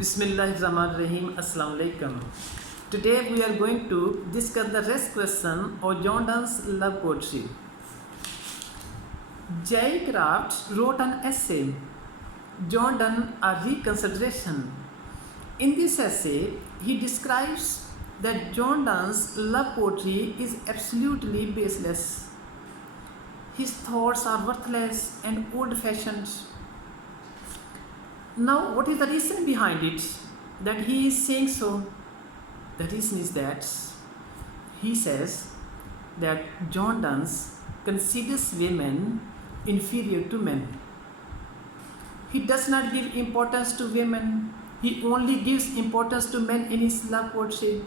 Bismillahirrahmanirrahim. Assalamu alaikum. Today we are going to discuss the rest question of John Donne's love poetry. J. Craft wrote an essay, John Donne a Reconsideration. In this essay, he describes that John Donne's love poetry is absolutely baseless. His thoughts are worthless and old-fashioned. Now, what is the reason behind it that he is saying so? The reason is that he says that John Donne considers women inferior to men. He does not give importance to women. He only gives importance to men in his love poetry.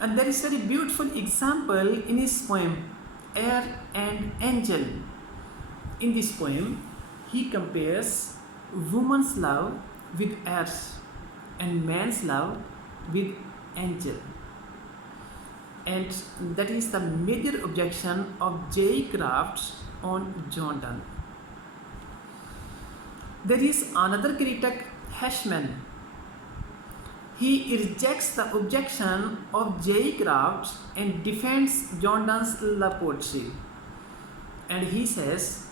And there is a very beautiful example in his poem, Air and Angel. In this poem, he compares woman's love with air and man's love with angel. And that is the major objection of J. Craft on John Donne. There is another critic, Hashman. He rejects the objection of J. Craft and defends John Donne's love poetry. And he says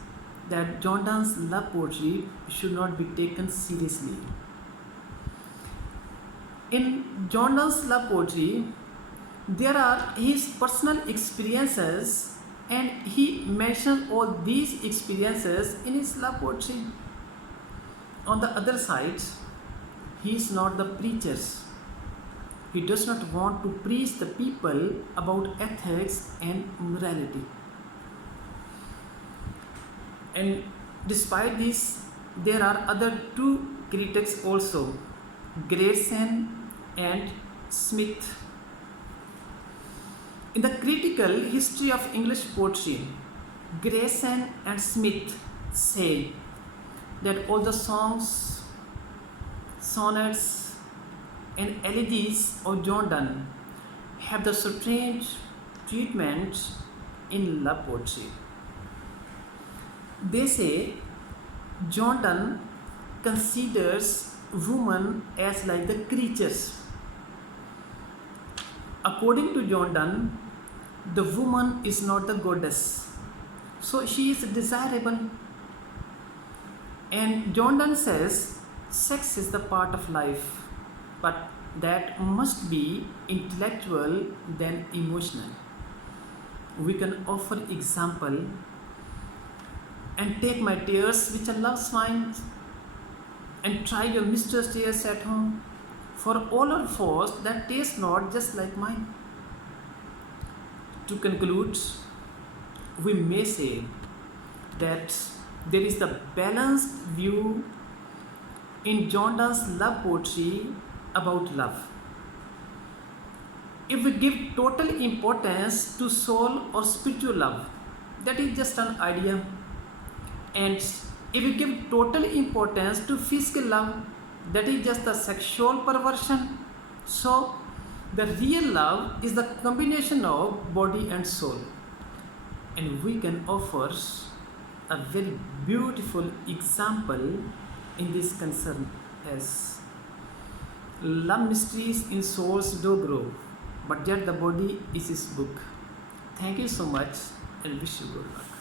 that John Donne's love poetry should not be taken seriously. In John Donne's love poetry, there are his personal experiences, and he mentions all these experiences in his love poetry. On the other side, he is not the preacher. He does not want to preach the people about ethics and morality. And despite this, there are other two critics also, Grayson and Smith. In the critical history of English poetry, Grayson and Smith say that all the songs, sonnets, and elegies of John Donne have the strange treatment in love poetry. They say John Donne considers women as like the creatures. According to John Donne, the woman is not the goddess, so she is desirable. And John Donne says sex is the part of life, but that must be intellectual than emotional. We can offer example, and take my tears which a love's wine, and try your mistress' tears at home, for all are forced that taste not just like mine. To conclude, we may say that there is the balanced view in John Donne's love poetry about love. If we give total importance to soul or spiritual love, that is just an idea. And if we give total importance to physical love, that is just the sexual perversion. So, the real love is the combination of body and soul. And we can offer a very beautiful example in this concern as love mysteries in souls do grow, but yet the body is his book. Thank you so much and wish you good luck.